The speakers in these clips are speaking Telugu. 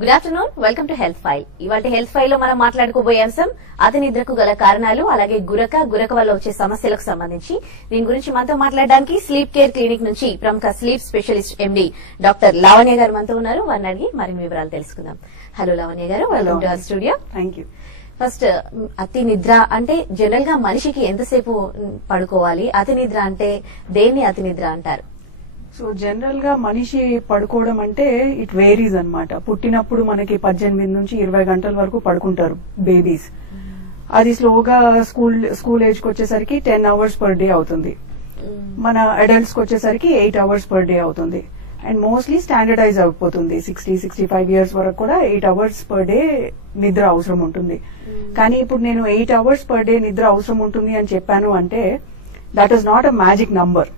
Good afternoon, welcome to health file. ఇవాళ హెల్త్ ఫైల్ లో మనం మాట్లాడుకోబోయే అంశం అతి నిద్రకు గల కారణాలు, అలాగే గురక వల్ల వచ్చే సమస్యలకు సంబంధించి. దీని గురించి మనతో మాట్లాడడానికి స్లీప్ కేర్ క్లినిక్ నుంచి ప్రముఖ sleep specialist MD doctor Lavanya గారు మనతో ఉన్నారు. వారిని అడిగి మరిన్ని వివరాలు తెలుసుకుందాం. హలో లావణ్య గారు, welcome to our studio. Thank you. First, అతి నిద్ర అంటే జనరల్ గా మనిషికి ఎంతసేపు పడుకోవాలి? అతి నిద్ర అంటే దేన్ని అతి నిద్ర అంటారు? సో జనరల్ గా మనిషి పడుకోవడం అంటే ఇట్ వేరీస్ అన్నమాట. పుట్టినప్పుడు మనకి 18 నుంచి 20 గంటల వరకు పడుకుంటారు బేబీస్. అది స్లోగా స్కూల్ ఏజ్ కి వచ్చేసరికి 10 అవర్స్ పర్ డే అవుతుంది. మన అడల్ట్స్ కి వచ్చేసరికి 8 అవర్స్ పర్ డే అవుతుంది. అండ్ మోస్ట్లీ స్టాండర్డైజ్ అయిపోతుంది. 60-65 ఇయర్స్ వరకు కూడా 8 అవర్స్ పర్ డే నిద్ర అవసరం ఉంటుంది. కానీ ఇప్పుడు నేను 8 అవర్స్ పర్ డే నిద్ర అవసరం ఉంటుంది అని చెప్పాను అంటే that is not a magic number.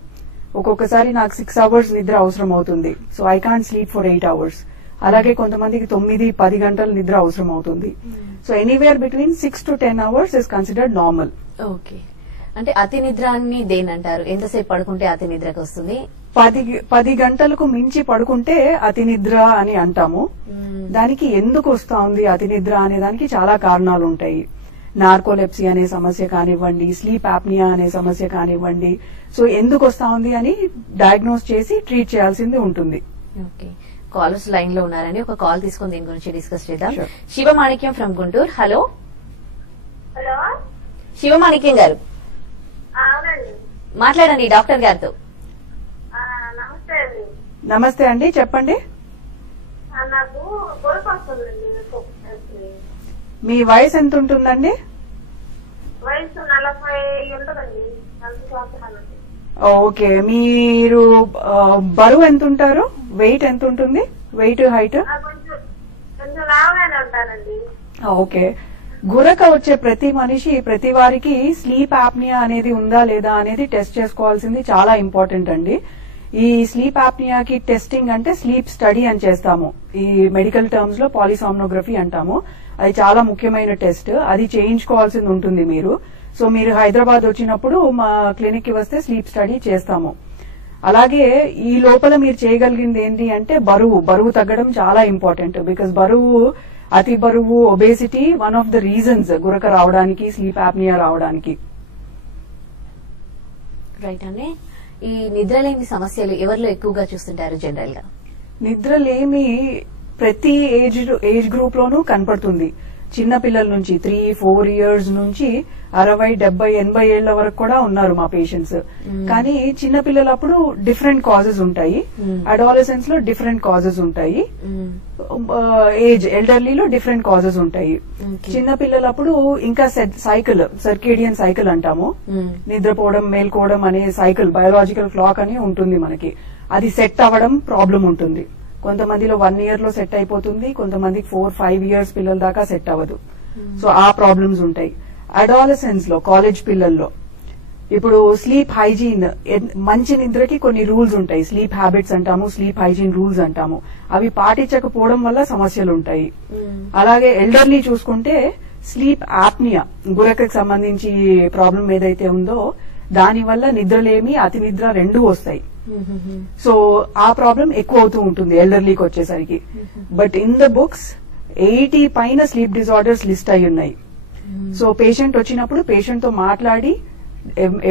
ఒక్కొక్కసారి నాకు 6 అవర్స్ నిద్ర అవసరం అవుతుంది. So I can't sleep for 8 hours. అలాగే కొంతమందికి 9-10 గంటలు నిద్ర అవసరం అవుతుంది. So anywhere between 6 to 10 hours is considered normal. Okay, అంటే అతి నిద్ర అని దేని అంటారు? ఎంతసేపు పడుకుంటే అతి నిద్రకు వస్తుంది? 10 గంటలకు మించి పడుకుంటే అతి నిద్ర అని అంటాము. దానికి ఎందుకు వస్తా ఉంది అతి నిద్ర అనే దానికి చాలా కారణాలు ఉంటాయి. నార్కోలెప్సీ అనే సమస్య కానివ్వండి, స్లీప్ ఆప్నియా అనే సమస్య కానివ్వండి. సో ఎందుకు వస్తా ఉంది అని డయాగ్నోస్ చేసి ట్రీట్ చేయాల్సింది ఉంటుంది. ఓకే, కాలర్స్ లైన్ లో ఉన్నారని ఒక కాల్ తీసుకుని దీని గురించి డిస్కస్ చేద్దాం. శివమాణిక్యం ఫ్రమ్ గుంటూరు. హలో హలో, శివమాణిక్యం గారు, మాట్లాడండి డాక్టర్ గారితో. నమస్తే అండి. నమస్తే అండి, చెప్పండి. నాకు కొడుకు వస్తుందండి. మీ వయసు ఎంత ఉంటుందండి? వయసు 40 ఉంటుందండి. 40 సంవత్సరాలు. ఓకే, మీరు బరువు ఎంత ఉంటారు? వెయిట్ ఎంత ఉంటుంది? Weight height? కొంచెం లావుగానే ఉంటానండి. ఓకే, గురక వచ్చే ప్రతి వారికి స్లీప్ ఆప్నియా అనేది ఉందా లేదా అనేది టెస్ట్ చేసుకోవాల్సింది చాలా ఇంపార్టెంట్ అండి. ఈ స్లీప్ ఆప్నియాకి టెస్టింగ్ అంటే స్లీప్ స్టడీ అని చేస్తాము. ఈ మెడికల్ టర్మ్స్ లో పాలిసామ్నోగ్రఫీ అంటాము. అది చాలా ముఖ్యమైన టెస్ట్. అది చేయించుకోవాల్సింది ఉంటుంది మీరు. సో మీరు హైదరాబాద్ వచ్చినప్పుడు మా క్లినిక్ కి వస్తే స్లీప్ స్టడీ చేస్తాము. అలాగే ఈ లోపల మీరు చేయగలిగింది ఏంటి అంటే బరువు తగ్గడం చాలా ఇంపార్టెంట్. బికాస్ అతి బరువు, obesity one of the reasons గురక రావడానికి, స్లీప్ ఆప్నియా రావడానికి. రైట్ అండి. ఈ నిద్రలేమి సమస్యలు ఎవరిలో ఎక్కువగా చూస్తుంటారు జనరల్ గా? నిద్రలేమి ప్రతి ఏజ్ గ్రూప్ లోనూ కనపడుతుంది. చిన్న పిల్లల నుంచి 3-4 ఇయర్స్ నుంచి 60-70-80 ఏళ్ల వరకు కూడా ఉన్నారు మా పేషెంట్స్. కానీ చిన్న పిల్లలప్పుడు డిఫరెంట్ కాజెస్ ఉంటాయి, అడాలసెన్స్ లో డిఫరెంట్ కాజెస్ ఉంటాయి, ఎల్డర్లీలో డిఫరెంట్ కాజెస్ ఉంటాయి. చిన్న పిల్లలప్పుడు ఇంకా సర్కేడియన్ సైకిల్ అంటాము. నిద్రపోవడం, మేల్కోవడం అనే సైకిల్, బయోలాజికల్ క్లాక్ అని ఉంటుంది మనకి. అది సెట్ అవ్వడం ప్రాబ్లం ఉంటుంది. కొంతమందిలో 1 ఇయర్ లో సెట్ అయిపోతుంది, కొంతమందికి 4-5 ఇయర్స్ పిల్లల దాకా సెట్ అవ్వదు. సో ఆ ప్రాబ్లమ్స్ ఉంటాయి. అడాలసెన్స్ లో, కాలేజ్ పిల్లల్లో ఇప్పుడు స్లీప్ హైజీన్, మంచి నిద్రకి కొన్ని రూల్స్ ఉంటాయి. స్లీప్ హ్యాబిట్స్ అంటాము, స్లీప్ హైజీన్ రూల్స్ అంటాము. అవి పాటించకపోవడం వల్ల సమస్యలు ఉంటాయి. అలాగే ఎల్డర్లీ చూసుకుంటే స్లీప్ ఆప్నియా, గురకకి సంబంధించి ప్రాబ్లం ఏదైతే ఉందో దానివల్ల నిద్రలేమి, అతి నిద్ర రెండూ వస్తాయి. సో ఆ ప్రాబ్లం ఎక్కువ అవుతూ ఉంటుంది ఎల్డర్లీకి వచ్చేసరికి. బట్ ఇన్ ద బుక్స్ 80 పైన స్లీప్ డిజార్డర్స్ లిస్ట్ అయి ఉన్నాయి. సో పేషెంట్ వచ్చినప్పుడు పేషెంట్ తో మాట్లాడి,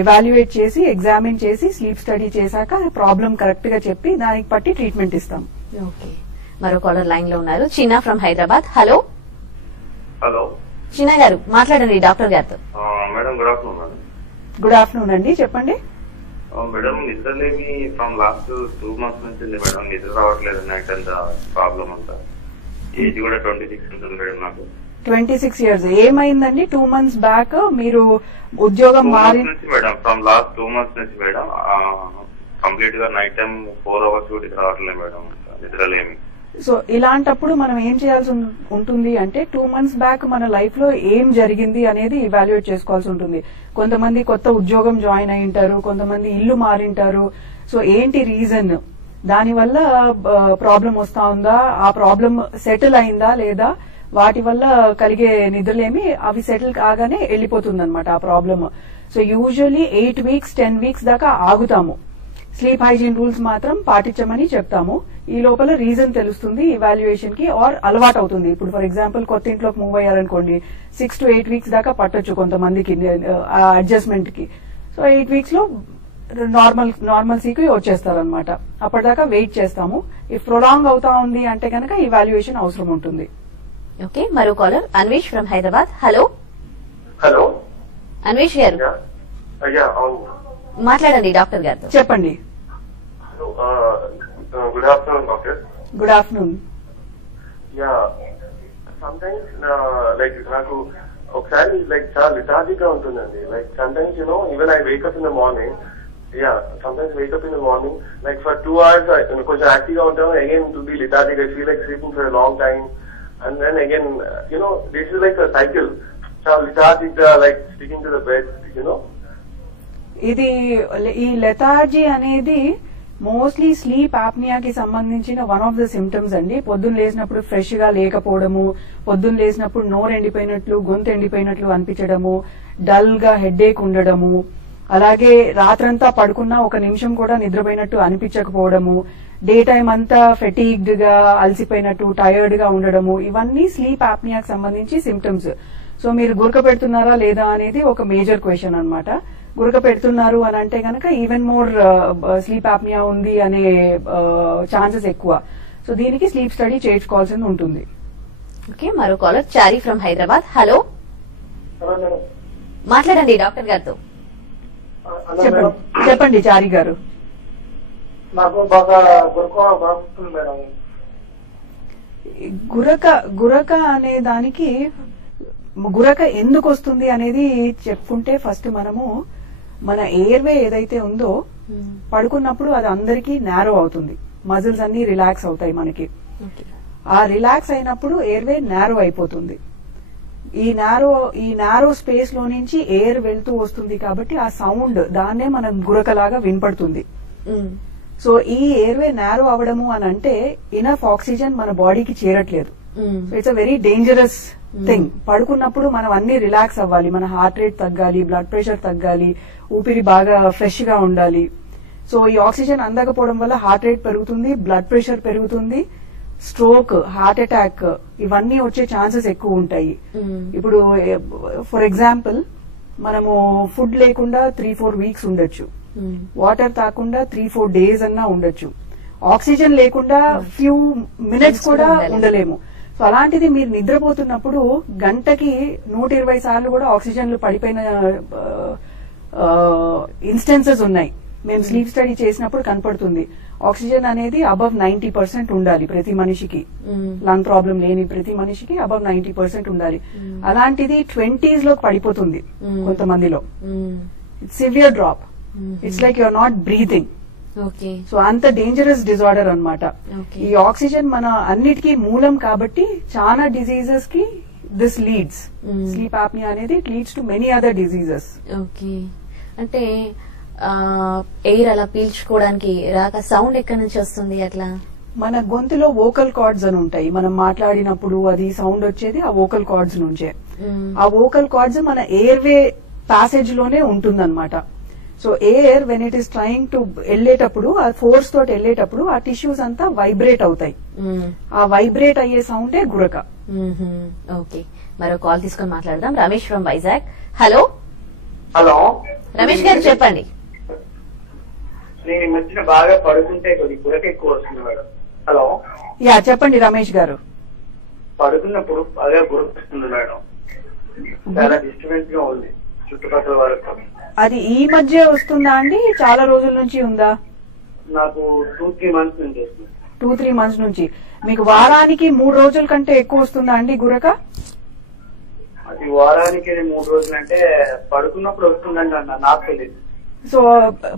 ఎవాల్యుయేట్ చేసి, ఎగ్జామిన్ చేసి, స్లీప్ స్టడీ చేశాక ప్రాబ్లం కరెక్ట్ గా చెప్పి దానికి బట్టి ట్రీట్మెంట్ ఇస్తాం. ఓకే, మరో కాలర్ లైన్ లో ఉన్నారు. చిన్న ఫ్రమ్ హైదరాబాద్. హలో హలో, చిన్న గారు, మాట్లాడండి డాక్టర్ గారితో. Madam good afternoon. Good afternoon అండి, చెప్పండి. మేడం నిద్రలేమి ఫ్రమ్ లాస్ట్ 2 months నుంచి ఉంది మేడం. నిద్ర రావట్లేదు, నైట్ అంతా ప్రాబ్లం అంతా. ఏజ్ కూడా 26 ఉంటుంది మేడం నాకు. 26 ఇయర్స్. ఏమైందండి? 2 months బ్యాక్ మీరు ఉద్యోగం మారి మేడం, ఫ్రమ్ లాస్ట్ 2 months నుంచి మేడం కంప్లీట్ గా నైట్ టైం 4 hours కూడా రావట్లేదు మేడం నిద్రలేమి. సో ఇలాంటప్పుడు మనం ఏం చేయాల్సి ఉంటుంది అంటే 2 months బ్యాక్ మన లైఫ్ లో ఏం జరిగింది అనేది ఇవాల్యుయేట్ చేసుకోవాల్సి ఉంటుంది. కొంతమంది కొత్త ఉద్యోగం జాయిన్ అయి ఉంటారు, కొంతమంది ఇల్లు మారింటారు. సో ఏంటి రీజన్, దానివల్ల ప్రాబ్లం వస్తా ఉందా, ఆ ప్రాబ్లం సెటిల్ అయిందా లేదా, వాటి వల్ల కలిగే నిద్రలేమి అవి సెటిల్ కాగానే వెళ్ళిపోతుంది అనమాట ఆ problem. So usually 8 weeks 10 weeks దాకా ఆగుతాము. స్లీప్ హైజీన్ రూల్స్ మాత్రం పాటించమని చెప్తాము. ఈ లోపల రీజన్ తెలుస్తుంది ఇవాల్యుయేషన్ కి, ఆర్ అలవాటు అవుతుంది. ఇప్పుడు ఫర్ ఎగ్జాంపుల్ కొత్త ఇంట్లోకి మూవ్ అయ్యారనుకోండి, 6 to 8 weeks దాకా పట్టొచ్చు కొంతమందికి అడ్జస్ట్మెంట్ కి. సో 8 weeks లో నార్మల్సీకి వచ్చేస్తారనమాట. అప్పటిదాకా వెయిట్ చేస్తాము. ఇఫ్ ప్రొలాంగ్ అవుతా ఉంది అంటే కనుక ఇవాల్యుయేషన్ అవసరం ఉంటుంది. ఓకే, మరో caller Anvesh from Hyderabad. Hello hello Anvesh గారు, అయ్యా అవును మాట్లాడండి డాక్టర్ గారితో. చెప్పండి. Good afternoon doctor. Good afternoon. Yeah sometimes like నాకు ఒకసారి లైక్ చాలా లిథార్జిక్ గా ఉంటుందండి. Like sometimes even I wake up in the morning, yeah sometimes wake up in the morning like for 2 hours కొంచెం యాక్టివ్ గా ఉంటాను. Again to be lethargic, I feel like sleeping for long time, and then again this is like a cycle. చాలా లిథార్జిక్ గా like sticking to the bed. ఇది ఈ లెథార్జీ అనేది మోస్ట్లీ స్లీప్ ఆప్నియాకి సంబంధించిన వన్ ఆఫ్ ద సిమ్టమ్స్ అండి. పొద్దున్న లేసినప్పుడు ఫ్రెష్ గా లేకపోవడము, పొద్దున్న లేసినప్పుడు నోరు ఎండిపోయినట్లు, గొంతు ఎండిపోయినట్లు అనిపించడము, డల్ గా హెడ్ఏక్ ఉండడము, అలాగే రాత్రంతా పడుకున్నా 1 నిమిషం కూడా నిద్రపోయినట్టు అనిపించకపోవడము, డే టైం అంతా ఫెటీగ్డ్ గా అలసిపోయినట్టు, టైర్డ్ గా ఉండడము, ఇవన్నీ స్లీప్ ఆప్నియాకి సంబంధించి సిమ్టమ్స్. సో మీరు గురక పెడుతున్నారా లేదా అనేది ఒక మేజర్ క్వశ్చన్ అన్నమాట. గురక పెడుతున్నారు అని అంటే కనుక ఈవెన్ మోర్ స్లీప్ ఆప్నియా ఉంది అనే ఛాన్సెస్ ఎక్కువ. సో దీనికి స్లీప్ స్టడీ చేయించుకోవాల్సింది ఉంటుంది. ఓకే, మరో caller Chary from Hyderabad. Hello, మాట్లాడండి డాక్టర్ గారితో. చెప్పండి చారీ గారు. నాకు బాగా గురకొస్తుంది మేడం. గురక అనే దానికి గురక ఎందుకు వస్తుంది అనేది చెప్పుకుంటే ఫస్ట్ మనము మన ఎయిర్వే ఏదైతే ఉందో పడుకున్నప్పుడు అది అందరికీ నేరో అవుతుంది. మజిల్స్ అన్ని రిలాక్స్ అవుతాయి మనకి. ఆ రిలాక్స్ అయినప్పుడు ఎయిర్వే నేరో అయిపోతుంది. ఈ నేరో స్పేస్ లో నుంచి ఎయిర్ వెళ్తూ వస్తుంది కాబట్టి ఆ సౌండ్ దాన్నే మనం గురకలాగా వినపడుతుంది. సో ఈ ఎయిర్వే నేరో అవడము అని అంటే ఇనఫ్ ఆక్సిజన్ మన బాడీకి చేరట్లేదు. So it's a very dangerous thing. పడుకున్నప్పుడు మనం అన్ని రిలాక్స్ అవ్వాలి, మన హార్ట్ రేట్ తగ్గాలి, బ్లడ్ ప్రెషర్ తగ్గాలి, ఊపిరి బాగా ఫ్రెష్ గా ఉండాలి. సో ఈ ఆక్సిజన్ అందకపోవడం వల్ల హార్ట్ రేట్ పెరుగుతుంది, బ్లడ్ ప్రెషర్ పెరుగుతుంది, స్ట్రోక్, హార్ట్ అటాక్ ఇవన్నీ వచ్చే ఛాన్సెస్ ఎక్కువ ఉంటాయి. ఇప్పుడు ఫర్ ఎగ్జాంపుల్ మనము ఫుడ్ లేకుండా 3-4 weeks ఉండొచ్చు, వాటర్ తాకుండా 3-4 days అన్నా ఉండొచ్చు, ఆక్సిజన్ లేకుండా ఫ్యూ మినిట్స్ కూడా ఉండలేము. సో అలాంటిది మీరు నిద్రపోతున్నప్పుడు గంటకి 120 సార్లు కూడా ఆక్సిజన్లు పడిపోయిన ఇన్స్టెన్సెస్ ఉన్నాయి. మేము స్లీప్ స్టడీ చేసినప్పుడు కనపడుతుంది. ఆక్సిజన్ అనేది అబవ్ 90% ఉండాలి ప్రతి మనిషికి. లంగ్ ప్రాబ్లం లేని ప్రతి మనిషికి అబవ్ 90% ఉండాలి. అలాంటిది 20s లోకి పడిపోతుంది కొంతమందిలో. Severe drop. It's like you're not breathing. So అంత డేంజరస్ డిజార్డర్ అన్నమాట. ఈ ఆక్సిజన్ మన అన్నిటికీ మూలం కాబట్టి చాలా డిజీజెస్ కి దిస్ లీడ్స్. స్లీప్ ఆప్నియా అనేది it leads to many other diseases. Okay, అంటే ఎయిర్ అలా పీల్చుకోవడానికి రాక సౌండ్ ఎక్కడి నుంచి వస్తుంది? అట్లా మన గొంతులో వోకల్ కార్డ్స్ అని ఉంటాయి. మనం మాట్లాడినప్పుడు అది సౌండ్ వచ్చేది ఆ వోకల్ కార్డ్స్ నుంచే. ఆ వోకల్ కార్డ్స్ మన ఎయిర్వే ప్యాసేజ్ లోనే ఉంటుందన్నమాట. So air when it is trying to వెళ్లేటప్పుడు, ఆ ఫోర్స్ తోటి వెళ్లేటప్పుడు ఆ టిష్యూస్ అంతా వైబ్రేట్ అవుతాయి. ఆ వైబ్రేట్ అయ్యే సౌండే గురక. ఓకే, మరో కాల్ తీసుకొని మాట్లాడదాం. Ramesh from Vizag. Hello hello Ramesh గారు, చెప్పండి. నేను ఈ మధ్యన బాగా పడుకుంటే కొద్దిగా గురక ఎక్కువ వస్తుంది మేడం. హలో యా చెప్పండి రమేష్ గారు. పడుకున్నప్పుడు బాగా గురక వస్తుంది మేడం. చాలా డిస్టర్బెన్స్ గా ఉంది చుట్టుపక్కల వరకు. అది ఈ మధ్య వస్తుందా అండి? చాలా రోజుల నుంచి ఉందా? నాకు 2-3 months నుంచి వస్తుంది. 2-3 months నుంచి. మీకు వారానికి 3 రోజుల కంటే ఎక్కువ వస్తుందా అండి గురక? అది వారానికి 3 రోజులు అంటే పడుకున్నప్పుడు వస్తుందండి అన్న, నాకు తెలియదు. సో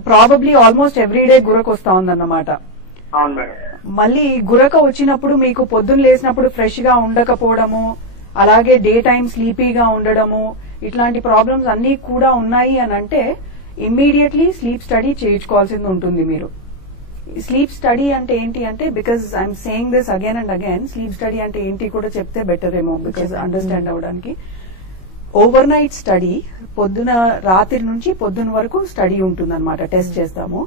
ప్రాబబ్లీ ఆల్మోస్ట్ ఎవ్రీడే గురక వస్తా ఉందన్నమాట. అవును మేడం. మళ్ళీ గురక వచ్చినప్పుడు మీకు పొద్దున్న లేసినప్పుడు ఫ్రెష్ గా ఉండకపోవడము, అలాగే డే టైం స్లీపీగా ఉండడము, ఇట్లాంటి ప్రాబ్లమ్స్ అన్ని కూడా ఉన్నాయి అని అంటే ఇమ్మీడియట్లీ స్లీప్ స్టడీ చేయించుకోవాల్సింది ఉంటుంది మీరు. స్లీప్ స్టడీ అంటే ఏంటి అంటే, because I'm saying this again and again, sleep study అంటే ఏంటి కూడా చెప్తే బెటర్ ఏమో, బికాజ్ అండర్స్టాండ్ అవ్వడానికి. ఓవర్ నైట్ స్టడీ, రాత్రి నుంచి పొద్దున వరకు స్టడీ ఉంటుంది అనమాట. టెస్ట్ చేస్తాము.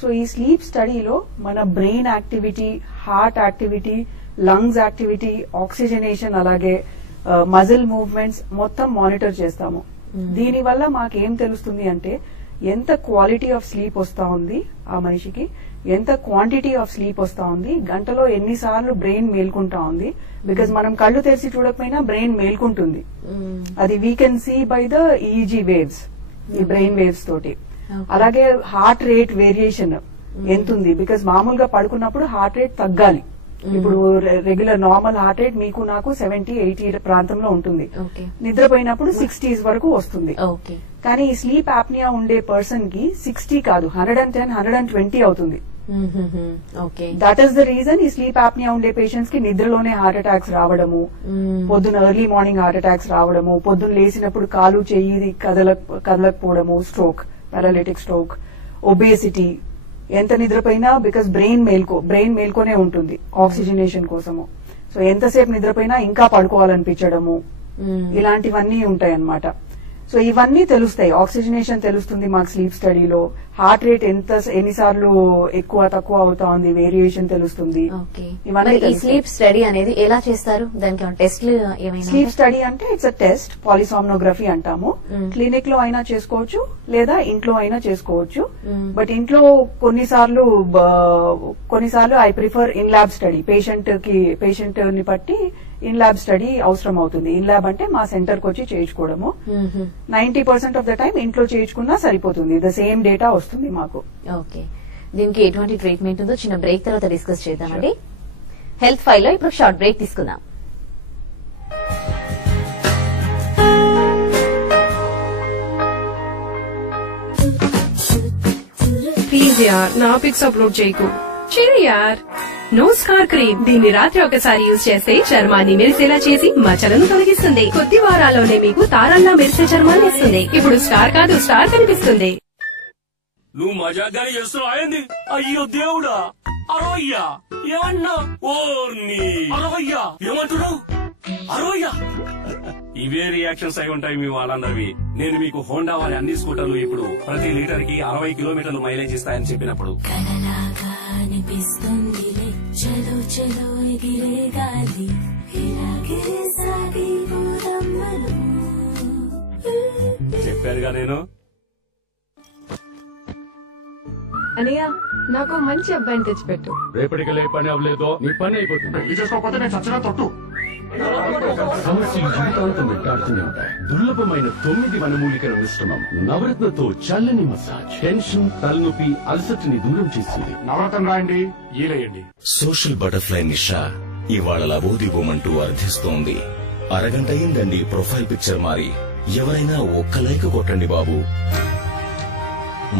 సో ఈ స్లీప్ స్టడీలో మన brain activity, heart activity, lungs activity, oxygenation, అలాగే మజిల్ మూవ్మెంట్స్ మొత్తం మానిటర్ చేస్తాము. దీనివల్ల మాకేం తెలుస్తుంది అంటే ఎంత క్వాలిటీ ఆఫ్ స్లీప్ వస్తా ఉంది ఆ మనిషికి, ఎంత క్వాంటిటీ ఆఫ్ స్లీప్ వస్తా ఉంది, గంటలో ఎన్నిసార్లు బ్రెయిన్ మేల్కుంటా ఉంది. బికాజ్ మనం కళ్ళు తెరిచి చూడకపోయినా బ్రెయిన్ మేల్కుంటుంది. అది we can see by the EEG waves, ఈ బ్రెయిన్ వేవ్స్ తోటి. అలాగే హార్ట్ రేట్ వేరియేషన్ ఎంతుంది, బికాజ్ మామూలుగా పడుకున్నప్పుడు హార్ట్ రేట్ తగ్గాలి. ఇప్పుడు రెగ్యులర్ నార్మల్ హార్ట్ రేట్ మీకు నాకు 70-80 ప్రాంతంలో ఉంటుంది. నిద్రపోయినప్పుడు 60s వరకు వస్తుంది. కానీ ఈ స్లీప్ యాప్నియా ఉండే పర్సన్ కి 60 కాదు, 110-120 అవుతుంది. దట్ ఈస్ ద రీజన్ ఈ స్లీప్ యాప్నియా ఉండే పేషెంట్స్ కి నిద్రలోనే హార్ట్ అటాక్స్ రావడము, పొద్దున ఎర్లీ మార్నింగ్ హార్ట్ అటాక్స్ రావడము, పొద్దున్న లేసినప్పుడు కాలు చెయ్యి కదలకపోవడము, స్ట్రోక్, పారాలిటిక్ స్ట్రోక్, ఒబేసిటీ. ఎంత నిద్రపోయినా బికాస్ బ్రెయిన్ మేల్కొనే ఉంటుంది ఆక్సిజనేషన్ కోసము. సో ఎంతసేపు నిద్రపోయినా ఇంకా పడుకోవాలనిపించడము, ఇలాంటివన్నీ ఉంటాయి అన్నమాట. సో ఇవన్నీ తెలుస్తాయి. ఆక్సిజనేషన్ తెలుస్తుంది మాకు స్లీప్ స్టడీలో, హార్ట్ రేట్ ఎన్నిసార్లు ఎక్కువ తక్కువ అవుతా ఉంది, వేరియేషన్ తెలుస్తుంది. ఇవన్నీ స్లీప్ స్టడీ అనేది ఎలా చేస్తారు? దానికి టెస్ట్లు ఏమైనా? స్లీప్ స్టడీ అంటే ఇట్స్ అ టెస్ట్, పాలిసామ్నోగ్రఫీ అంటాము. క్లినిక్ లో అయినా చేసుకోవచ్చు లేదా ఇంట్లో అయినా చేసుకోవచ్చు. బట్ ఇంట్లో కొన్నిసార్లు I prefer in lab study. Patient ని బట్టి ఇన్ ల్యాబ్ స్టడీ అవసరం అవుతుంది. ఇన్ ల్యాబ్ అంటే మా సెంటర్ కి వచ్చి చేయించుకోవడము. 90% ఆఫ్ ద టైం ఇంట్లో చేయించుకున్నా సరిపోతుంది, ద సేమ్ డేటా వస్తుంది మాకు. ఓకే, దీనికి ఎటువంటి ట్రీట్మెంట్ ఉందో చిన్న బ్రేక్ తర్వాత డిస్కస్ చేద్దామండి. హెల్త్ ఫైల్ లో ఇప్పుడు షార్ట్ బ్రేక్ తీసుకుందాం. ప్లీజ్ యార్ నా పిక్స్ అప్లోడ్ చేయకు. చెయ్యి యార్. No scar cream. దీన్ని రాత్రి ఒకసారి యూజ్ చేస్తే చర్మాన్ని మెరిసేలా చేసి మచ్చలను తొలగిస్తుంది. కొద్ది వారాల్లోనే మీకు తారల్లా మెరిసే చర్మాన్ని ఇస్తుంది. ఇప్పుడు స్టార్ కాదు, స్టార్ కనిపిస్తుంది. నువ్వు మజాగానే చేస్తున్నావు అయింది. అయ్యో దేవుడా, అరవయ్యా ఏమన్నా? ఓర్ని అరవయ్యా ఏమంటున్నావు? అరవయ్యా. ఇవే రియాక్షన్స్ అయి ఉంటాయి మీ వాళ్ళందరివి. నేను మీకు హోండా వారి అన్ని స్కూటర్లు ఇప్పుడు ప్రతి లీటర్ కి 60 కిలోమీటర్లు మైలేజ్ ఇస్తాయని చెప్పినప్పుడు చెప్పారుగా నేను. అనయ్య, నాకు మంచి అబ్బాయిని తెచ్చిపెట్టు. రేపటికి లే పని అవ్వలేదో నీ పని అయిపోతుంది. చేసుకోకపోతే నేను చచ్చినా తొట్టు. సమస్యలు జీవితాంతం వెంటాడుతూనే ఉంటాయి. దుర్లభమైన 9 వనమూలికల మిశ్రమం నవరత్నతో చల్లని మసాజ్ టెన్షన్, తలనొప్పి, అలసటని దూరం చేస్తుంది. నవరత్నం రాయండి, ఈలేయండి. సోషల్ బటర్ఫ్లై నిషా ఇవాళ లబోదిబోమంటూ అర్థిస్తోంది. అరగంట అయిందండి ప్రొఫైల్ పిక్చర్ మారి. ఎవరైనా ఒక్క లైక్ కొట్టండి బాబు.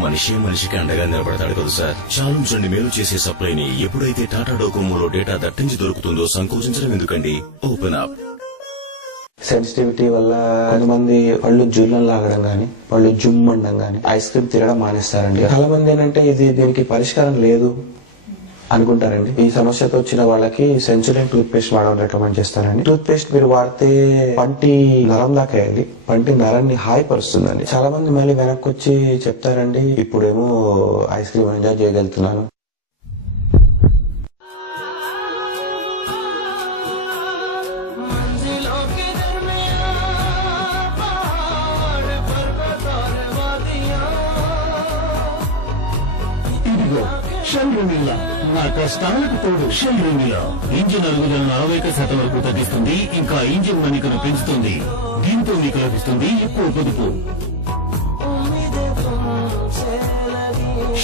మనిషికి అండగా నిలబడతాడు కదా సార్. చాలుంచండి మేలు చేసే సప్లైని. ఎప్పుడైతే టాటా డోకోమోలో డేటా దట్టించి దొరుకుతుందో సంకోచించడం ఎందుకండి. Open up. సెన్సిటివిటీ వల్ల కొంతమంది పళ్ళు జుల్లం లాగడం గానీ, పళ్ళు జుమ్ అనడం గానీ, ఐస్ క్రీమ్ తినడం మానేస్తారండి. చాలా మంది ఏంటంటే దీనికి పరిష్కారం లేదు అనుకుంటారండి. ఈ సమస్యతో వచ్చిన వాళ్ళకి సెన్సోడైన్ టూత్ పేస్ట్ వాడడం రికమెండ్ చేస్తారండి. టూత్ పేస్ట్ మీరు వాడితే పంటి నరం దాకా వేయాలి. పంటి నరాన్ని హాయిపరుస్తుందండి. చాలా మంది మళ్ళీ వెనక్కి వచ్చి చెప్తారండి, ఇప్పుడేమో ఐస్ క్రీమ్ ఎంజాయ్ చేయగలుగుతున్నాను. నా కష్టాలకు తోడు షెల్రీమిలా ఇంజిన్ అరుగుదలను 60% వరకు తగ్గిస్తుంది. ఇంకా ఇంజిన్ మన్నికను పెంచుతుంది. దీంతో మీకు లభిస్తుంది ఎక్కువ పొదుపు.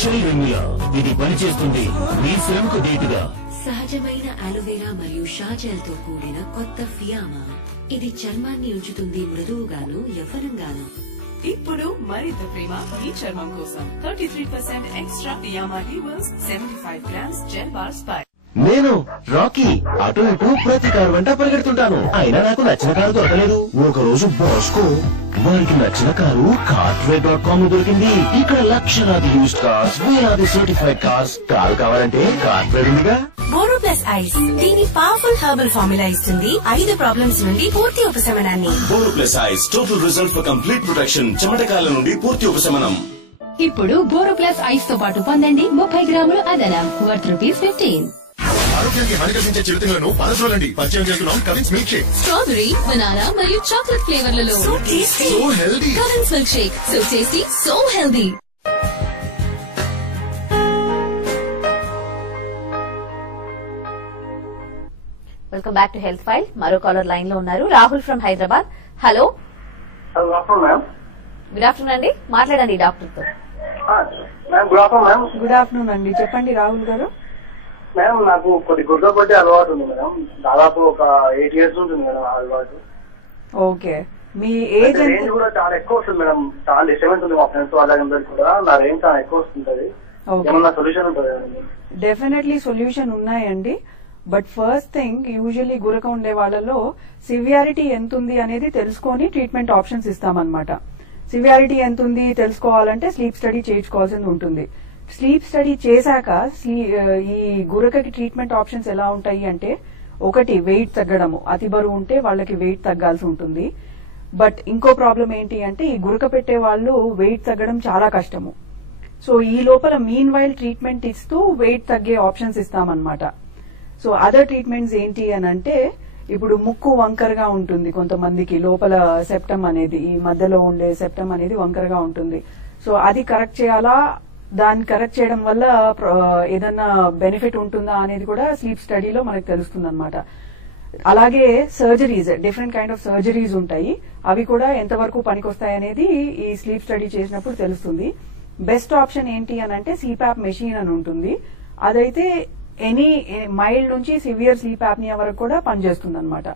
షెల్రీమిలా ఇది పనిచేస్తుంది మీ శ్రమకు దీటుగా. సహజమైన అలోవెరా మరియు షాజెల్ తో కూడిన కొత్త ఫియామా. ఇది చర్మాన్ని ఉంచుతుంది మృదువుగాను, యవ్వనంగాను. ఇప్పుడు మరింత ప్రేమ మీ చర్మం కోసం 33% ఎక్స్ట్రా ఫియామా లీవర్స్, 75 గ్రామ్స్ జెల్ బార్స్ పై. నేను రాకీ అటు ఇటు ప్రతి కారు వెంట పరిగెడుతుంటాను. అయినా నాకు నచ్చిన కారు దొరకలేదు. ఒక రోజు బాస్కో వారికి నచ్చిన కారు కార్ట్వే.com లో దొరికింది. ఇక్కడ లక్షలాది యూస్డ్ కార్స్, వేలాది సర్టిఫైడ్ కార్స్. కారు కావాలంటే కార్ట్వే ఉందిగా. బోరో ప్లస్ ఐస్ దీని పవర్ఫుల్ హెర్బల్ ఫార్ములా ఇస్తుంది 5 ప్రాబ్లమ్స్ నుండి పూర్తి ఉపశమనాన్ని. Boro Plus Ice total result for complete protection. చెమటకాల నుండి పూర్తి ఉపశమనం. ఇప్పుడు బోరో ప్లస్ ఐస్ తో పాటు పొందండి 30 గ్రాములు అదనం వర్త్ ₹15. ఆరోగ్యానికి హాని కలిగించే చిరుతిళ్లను పారద్రోలండి. పరిచయం చేస్తున్నాం Cavin's milk shake. Strawberry, banana మరియు చాక్లెట్ ఫ్లేవర్లలో so tasty, so healthy. Cavin's milk shake so tasty, so healthy. Welcome back to health file. మరో కాలర్ లైన్ లో ఉన్నారు, Rahul from Hyderabad. Hello, good afternoon అండి, మాట్లాడండి డాక్టర్ తో. గుడ్ ఆఫ్టర్నూన్ అండి, చెప్పండి రాహుల్ గారు. మేడం నాకు కొద్ది గుడ్డ పట్టి అలవాటు ఉంది మేడం, దాదాపు ఒక 8 years ఉంటుంది మేడం ఆ అలవాటు. ఓకే, మీ ఏజ్ రేంజ్ కూడా చాలా ఎక్కువ వస్తుంది మేడం, చాలా డిస్టర్బెన్స్ ఉంది మా ఫ్రెండ్స్ వాళ్ళందరికీ కూడా, నా రేంజ్ చాలా ఎక్కువ వస్తుంటది. ఏమన్నా సొల్యూషన్ ఉంటుంది? డెఫినెట్లీ సొల్యూషన్ ఉన్నాయండి. బట్ ఫస్ట్ థింగ్, యూజువల్లీ గురక ఉండే వాళ్ళలో సివియారిటీ ఎంత ఉంది అనేది తెలుసుకొని ట్రీట్మెంట్ ఆప్షన్స్ ఇస్తామన్నమాట. సివియారిటీ ఎంత ఉంది తెలుసుకోవాలంటే స్లీప్ స్టడీ చేయించుకోవాల్సింది ఉంటుంది. స్లీప్ స్టడీ చేశాక ఈ గురకకి ట్రీట్మెంట్ ఆప్షన్స్ ఎలా ఉంటాయి అంటే, ఒకటి వెయిట్ తగ్గడము, అతి బరువు ఉంటే వాళ్ళకి వెయిట్ తగ్గాల్సి ఉంటుంది. బట్ ఇంకో ప్రాబ్లం ఏంటి అంటే, ఈ గురక పెట్టే వాళ్ళు వెయిట్ తగ్గడం చాలా కష్టము. సో ఈ లోపల మీన్ వైల్ ట్రీట్మెంట్ ఇస్తూ వెయిట్ తగ్గే ఆప్షన్స్ ఇస్తామన్నమాట. సో అదర్ ట్రీట్మెంట్స్ ఏంటి అని అంటే, ఇప్పుడు ముక్కు వంకరగా ఉంటుంది కొంతమందికి, లోపల సెప్టమ్ అనేది, ఈ మధ్యలో ఉండే సెప్టమ్ అనేది వంకరగా ఉంటుంది. సో అది కరెక్ట్ చేయాలా, దాన్ని కరెక్ట్ చేయడం వల్ల ఏదన్నా బెనిఫిట్ ఉంటుందా అనేది కూడా స్లీప్ స్టడీలో మనకు తెలుస్తుంది అనమాట. అలాగే surgeries, different kind of surgeries ఉంటాయి, అవి కూడా ఎంతవరకు పనికొస్తాయి అనేది ఈ స్లీప్ స్టడీ చేసినప్పుడు తెలుస్తుంది. బెస్ట్ ఆప్షన్ ఏంటి అని అంటే CPAP మెషిన్ అని ఉంటుంది. అదైతే ఎనీ మైల్డ్ నుంచి సివియర్ స్లీప్ యాప్నియా వరకు కూడా పనిచేస్తుంది అనమాట.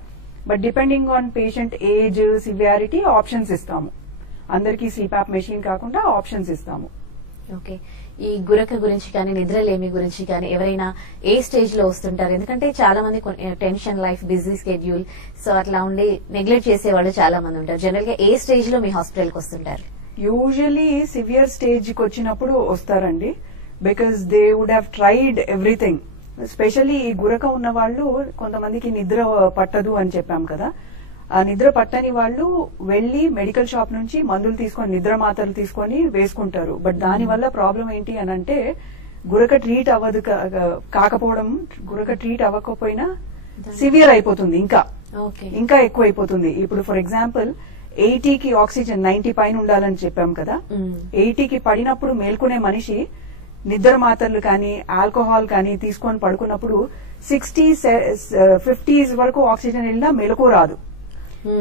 But depending on patient age, severity options ఇస్తాము. అందరికీ CPAP మెషిన్ కాకుండా ఆప్షన్స్ ఇస్తాము. ఓకే, ఈ గురక గురించి కానీ నిద్రలేమి గురించి కానీ ఎవరైనా ఏ స్టేజ్ లో వస్తుంటారు? ఎందుకంటే చాలా మంది tension life, busy schedule, so అట్లా ఉండి నెగ్లెక్ట్ చేసేవాళ్ళు చాలా మంది ఉంటారు. జనరల్ గా ఏ స్టేజ్ లో మీ హాస్పిటల్ కి వస్తుంటారు? యూజువల్లీ సివియర్ స్టేజ్ కి వచ్చినప్పుడు వస్తారండి, because they would have tried everything. Specially ఈ గురక ఉన్న వాళ్ళు, కొంతమందికి నిద్ర పట్టదు అని చెప్పాం కదా, ఆ నిద్ర పట్టని వాళ్ళు వెళ్లి మెడికల్ షాప్ నుంచి మందులు తీసుకొని, నిద్ర మాత్రలు తీసుకొని వేసుకుంటారు. బట్ దాని వల్ల ప్రాబ్లం ఏంటి అని అంటే, గురక ట్రీట్ అవ్వదు, కాకపోవడం, గురక ట్రీట్ అవ్వకపోయినా సివియర్ అయిపోతుంది, ఇంకా ఎక్కువ అయిపోతుంది. ఇప్పుడు ఫర్ ఎగ్జాంపుల్ 80కి ఆక్సిజన్ 90 పైన ఉండాలని చెప్పాం కదా, 80కి పడినప్పుడు మేల్కొనే మనిషి నిద్ర మాత్రలు కానీ ఆల్కహాల్ కానీ తీసుకొని పడుకున్నప్పుడు 60s 50s వరకు ఆక్సిజన్ వెళ్ళినా మెలకు రాదు.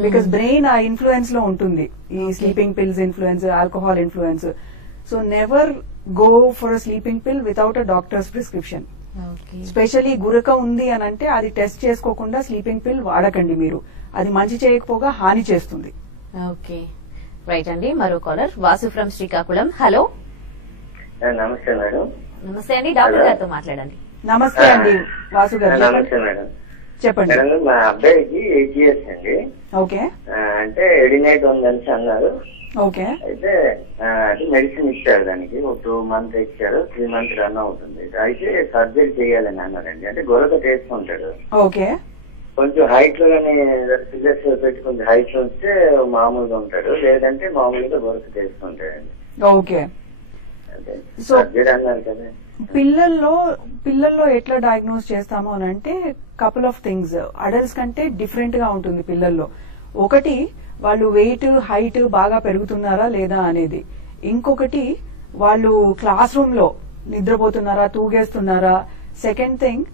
బికాస్ బ్రెయిన్ ఆ ఇన్ఫ్లుయెన్స్ లో ఉంటుంది, ఈ sleeping pills influence, alcohol influence. So never go for a sleeping pill without a doctor's prescription. Specially గురక ఉంది అని అంటే అది టెస్ట్ చేసుకోకుండా స్లీపింగ్ పిల్ వాడకండి మీరు, అది మంచి చేయకపోగా హాని చేస్తుంది. ఓకే, రైట్ అండి. మరో caller Vasu from Srikakulam. Hello, నమస్తే మేడం. నమస్తే అండి, డాక్టర్ గారితో మాట్లాడండి. నమస్తే అండి వాసు గారు, నమస్తే మేడం. చెప్పండి. మేడం, మా అబ్బాయికి 8 years అండి. ఓకే, అంటే ఎడినైట్ ఉందని అన్నారు. ఓకే, అయితే మెడిసిన్ ఇచ్చారు, దానికి ఒక 2 months ఇచ్చారు, 3 months రన్ అవుతుంది. అయితే సర్జరీ చేయాలని అన్నారండి. అంటే గొరక చేసుకుంటాడు. ఓకే, కొంచెం హైట్ లో కానీ ఫిగర్స్ పెట్టి కొంచెం హైట్ లో ఉంటే మామూలుగా ఉంటాడు, లేదంటే మామూలుగా గొరక చేసుకుంటాడండి. ఓకే. సో సర్జరీ అన్నారు కదా, పిల్లల్లో ఎట్లా డయాగ్నోస్ చేస్తాము అని అంటే, కపుల్ ఆఫ్ థింగ్స్. అడల్ట్స్ కంటే డిఫరెంట్ గా ఉంటుంది పిల్లల్లో. ఒకటి, వాళ్ళు వెయిట్ హైట్ బాగా పెరుగుతున్నారా లేదా అనేది. ఇంకొకటి, వాళ్ళు క్లాస్ రూమ్ లో నిద్రపోతున్నారా, తూగేస్తున్నారా. సెకండ్ థింగ్,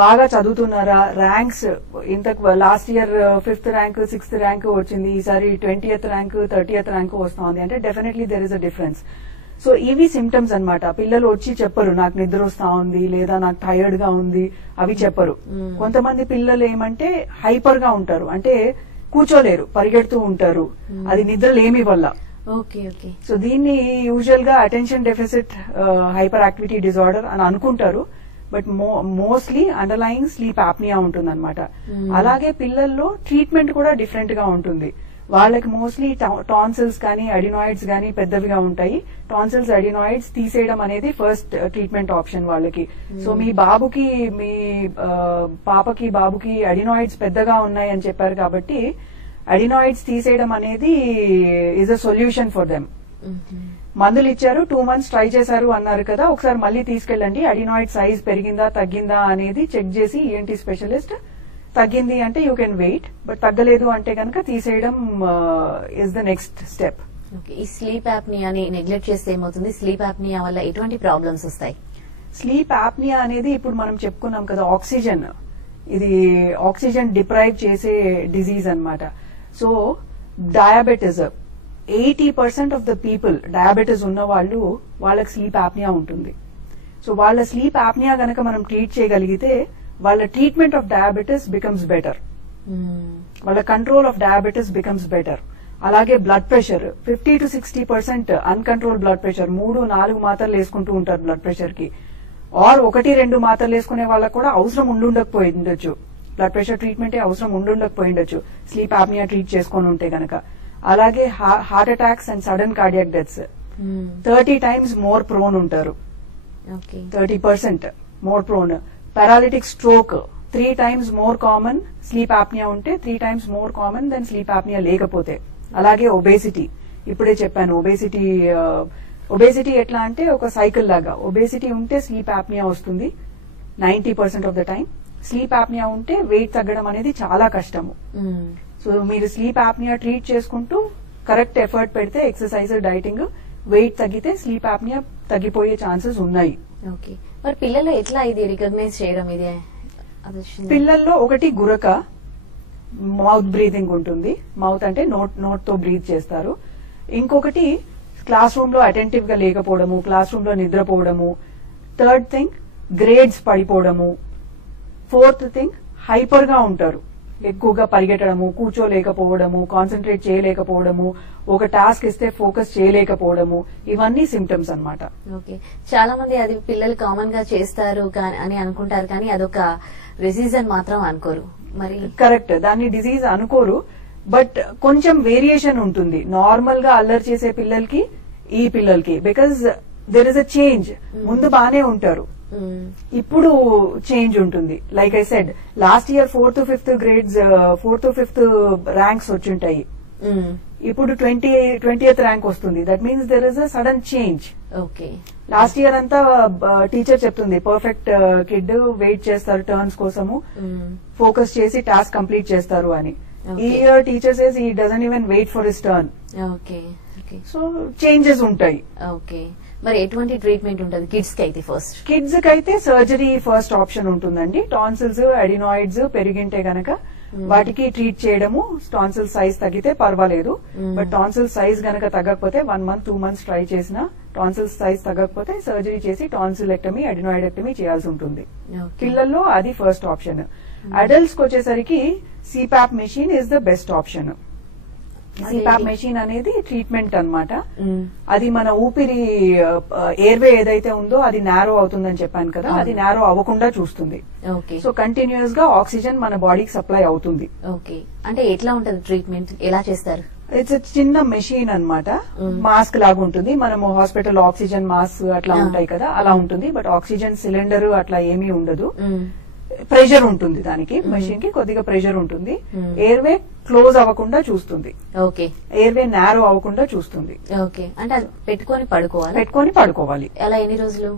బాగా చదువుతున్నారా, ర్యాంక్స్ ఇంతకు last year 5th rank 6th rank వచ్చింది, ఈసారి 20th ర్యాంక్ 30th ర్యాంక్ వస్తుంది అంటే definitely there is a difference. So ఇవి సిమ్టమ్స్ అన్నమాట. పిల్లలు వచ్చి చెప్పరు నాకు నిద్ర వస్తా ఉంది లేదా నాకు టైర్డ్ గా ఉంది, అవి చెప్పరు. కొంతమంది పిల్లలు ఏమంటే హైపర్ గా ఉంటారు, అంటే కూర్చోలేరు, పరిగెడుతూ ఉంటారు, అది నిద్రలేమి వల్ల. సో దీన్ని యూజువల్ గా attention deficit hyperactivity disorder అని అనుకుంటారు, but mostly underlying sleep apnea ఉంటుంది అనమాట. అలాగే పిల్లల్లో ట్రీట్మెంట్ కూడా డిఫరెంట్ గా ఉంటుంది. వాళ్ళకి మోస్ట్లీ టాన్సిల్స్ కానీ అడినాయిడ్స్ కానీ పెద్దవిగా ఉంటాయి. టాన్సిల్స్ అడినాయిడ్స్ తీసేయడం అనేది ఫస్ట్ ట్రీట్మెంట్ ఆప్షన్ వాళ్ళకి. సో మీ బాబుకి, మీ పాపకి బాబుకి అడినాయిడ్స్ పెద్దగా ఉన్నాయి అని చెప్పారు కాబట్టి అడినాయిడ్స్ తీసేయడం అనేది is a solution for them. మందులు ఇచ్చారు, 2 months ట్రై చేశారు అన్నారు కదా, ఒకసారి మళ్ళీ తీసుకెళ్ళండి, అడినాయిడ్ సైజ్ పెరిగిందా తగ్గిందా అనేది చెక్ చేసి ఈఎన్టీ స్పెషలిస్ట్ తగ్గింది అంటే యూ కెన్ వెయిట్, బట్ తగ్గలేదు అంటే కనుక తీసేయడం ఇస్ ద నెక్స్ట్ స్టెప్. ఈ స్లీప్ యాప్నియాని నెగ్లెక్ట్ చేస్తే ఏమవుతుంది? స్లీప్ యాప్నియా వల్ల ఎటువంటి ప్రాబ్లమ్స్ వస్తాయి? స్లీప్ యాప్నియా అనేది ఇప్పుడు మనం చెప్పుకున్నాం కదా, ఆక్సిజన్, ఇది ఆక్సిజన్ డిప్రైవ్ చేసే డిజీజ్ అన్నమాట. So diabetes 80% of the people diabetes ఉన్న వాళ్ళు వాళ్ళకి స్లీప్ యాప్నియా ఉంటుంది. సో వాళ్ళ స్లీప్ యాప్నియా గనక మనం ట్రీట్ చేయగలిగితే వాళ్ళ treatment of diabetes becomes better, వాళ్ళ control of diabetes becomes better. అలాగే blood pressure 50 to 60% uncontrolled blood pressure, 3-4 మాత్రలు వేసుకుంటూ ఉంటారు బ్లడ్ ప్రెషర్ కి, ఆర్ 1-2 మాత్రలు వేసుకునే వాళ్ళకు కూడా అవసరం ఉండుండకపోయి ఉండొచ్చు, బ్లడ్ ప్రెషర్ ట్రీట్మెంట్ అవసరం ఉండుండకపోయి ఉండొచ్చు స్లీప్ యాప్నియా ట్రీట్ చేసుకుని ఉంటే గనక. అలాగే heart attacks and sudden cardiac deaths 30 times more prone ఉంటారు, 30% more prone. Paralytic stroke 3 times more common sleep apnea ఉంటే, 3 times more common then sleep apnea లేకపోతే. అలాగే ఒబేసిటీ, ఇప్పుడే చెప్పాను ఒబేసిటీ ఎట్లా అంటే ఒక సైకిల్ లాగా, ఒబేసిటీ ఉంటే స్లీప్ యాప్నియా వస్తుంది 90% of the time. Sleep apnea ఉంటే వెయిట్ తగ్గడం అనేది చాలా కష్టము. సో మీరు స్లీప్ యాప్నియా ట్రీట్ చేసుకుంటూ కరెక్ట్ ఎఫర్ట్ పెడితే, ఎక్సర్సైజ్, డైటింగ్, వెయిట్ తగ్గితే స్లీప్ యాప్నియా తగ్గిపోయే ఛాన్సెస్ ఉన్నాయి. ఓకే, మరి పిల్లలు ఎట్లా ఇది రికగ్నైజ్ చేయడం? ఇదే పిల్లల్లో ఒకటి గురక, మౌత్ బ్రీతింగ్ ఉంటుంది, మౌత్ అంటే నోట్ తో బ్రీత్ చేస్తారు. ఇంకొకటి క్లాస్ రూమ్ లో అటెంటివ్ గా లేకపోవడము, క్లాస్ రూమ్ లో నిద్రపోవడము. థర్డ్ థింగ్ గ్రేడ్స్ పడిపోవడము. ఫోర్త్ థింగ్ హైపర్ గా ఉంటారు, ఎక్కువగా పరిగెట్టడము, కూర్చోలేకపోవడము, కాన్సన్ట్రేట్ చేయలేకపోవడము, ఒక టాస్క్ ఇస్తే ఫోకస్ చేయలేకపోవడము, ఇవన్నీ సిమ్టమ్స్ అన్నమాట. ఓకే, చాలా మంది అది పిల్లలు కామన్ గా చేస్తారు అని అనుకుంటారు, కానీ అదొక డిసీజ్ అని మాత్రం అనుకోరు. మరి కరెక్ట్, దాన్ని డిసీజ్ అనుకోరు, బట్ కొంచెం వేరియేషన్ ఉంటుంది నార్మల్ గా అల్లరి చేసే పిల్లలకి ఈ పిల్లలకి, because there is a change. ముందు బానే ఉంటారు, ఇప్పుడు చేంజ్ ఉంటుంది. Like I said, last year 4th to 5th grades 4th to 5th ranks వచ్చింటాయి, ఇప్పుడు 20th ర్యాంక్ వస్తుంది. That means there is a sudden change. Okay, last year అంతా టీచర్ చెప్తుంది పర్ఫెక్ట్ కిడ్, వెయిట్ చేస్తారు టర్న్స్ కోసము, ఫోకస్ చేసి టాస్క్ కంప్లీట్ చేస్తారు అని. ఈ year teacher says he doesn't even wait for his turn. Okay, so changes ఉంటాయి. ఓకే, మరి ఎటువంటి ట్రీట్మెంట్ ఉంటుంది కిడ్స్ కి అయితే? ఫస్ట్ కిడ్స్ కి అయితే సర్జరీ ఫస్ట్ ఆప్షన్ ఉంటుందండి. టాన్సిల్స్, అడినాయిడ్స్ పెరిగింటే గనక వాటికి ట్రీట్ చేయడము. టాన్సిల్ సైజ్ తగ్గితే పర్వాలేదు, బట్ టాన్సిల్ సైజ్ గనక తగ్గకపోతే 1 month 2 months ట్రై చేసినా టాన్సిల్ సైజ్ తగ్గకపోతే సర్జరీ చేసి టాన్సిలెక్టమీ, అడినాయిడెక్టమీ చేయాల్సి ఉంటుంది. పిల్లల్లో అది ఫస్ట్ ఆప్షన్. అడల్ట్స్ కి వచ్చేసరికి CPAP machine is the best option. CPAP machine అనేది ట్రీట్మెంట్ అన్నమాట. అది మన ఊపిరి ఎయిర్వే ఏదైతే ఉందో అది నారో అవుతుందని చెప్పాను కదా, అది నారో అవ్వకుండా చూస్తుంది. సో కంటిన్యూస్ గా ఆక్సిజన్ మన బాడీకి సప్లై అవుతుంది. ఓకే, అంటే ఎట్లా ఉంటుంది ట్రీట్మెంట్, ఎలా చేస్తారు? ఇట్స్ చిన్న మెషిన్ అన్నమాట, మాస్క్ లాగా ఉంటుంది. మనము హాస్పిటల్ ఆక్సిజన్ మాస్క్ అట్లా ఉంటాయి కదా, అలా ఉంటుంది. బట్ ఆక్సిజన్ సిలిండర్ అట్లా ఏమీ ఉండదు. ప్రెషర్ ఉంటుంది దానికి, మెషిన్ కి కొద్దిగా ప్రెషర్ ఉంటుంది. ఎయిర్వే క్లోజ్ అవ్వకుండా చూస్తుంది. ఓకే, ఎయిర్వే నారో అవ్వకుండా చూస్తుంది. ఓకే, అంటే అది పెట్టుకొని పడుకోవాలి. ఎలా, ఎన్ని రోజులు?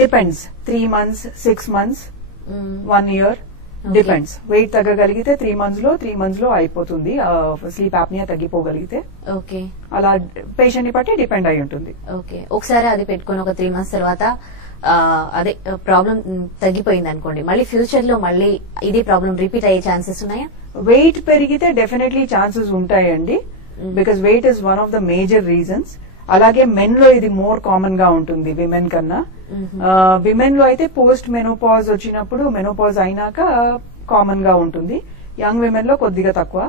Depends, 3 months, 6 months, 1 year, depends. Weight తగ్గగలిగితే 3 months లో అయిపోతుంది, స్లీప్ యాప్నియా తగ్గిపోగలిగితే. ఓకే, అలా పేషెంట్ ని బట్టి డిపెండ్ అయి ఉంటుంది. ఓకే, ఒకసారి అది పెట్టుకుని ఒక 3 months తర్వాత అదే ప్రాబ్లం తగ్గిపోయింది అనుకోండి, మళ్ళీ ఫ్యూచర్ లో మళ్ళీ ఇదే ప్రాబ్లం రిపీట్ అయ్యే ఛాన్సెస్ ఉన్నాయా? వెయిట్ పెరిగితే డెఫినెట్లీ ఛాన్సెస్ ఉంటాయండి, because weight is one of the major reasons. అలాగే మెన్ లో ఇది మోర్ కామన్ గా ఉంటుంది విమెన్ కన్నా. విమెన్ లో అయితే పోస్ట్ మెనోపాజ్ వచ్చినప్పుడు, మెనోపాజ్ అయినాక కామన్ గా ఉంటుంది. యంగ్ విమెన్ లో కొద్దిగా తక్కువ,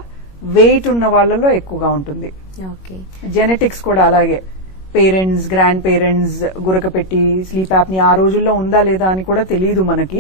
వెయిట్ ఉన్న వాళ్ళలో ఎక్కువగా ఉంటుంది. జెనెటిక్స్ కూడా అలాగే, పేరెంట్స్, గ్రాండ్ పేరెంట్స్ గురక పెట్టి స్లీప్ యాప్ని ఆ రోజుల్లో ఉందా లేదా అని కూడా తెలియదు మనకి.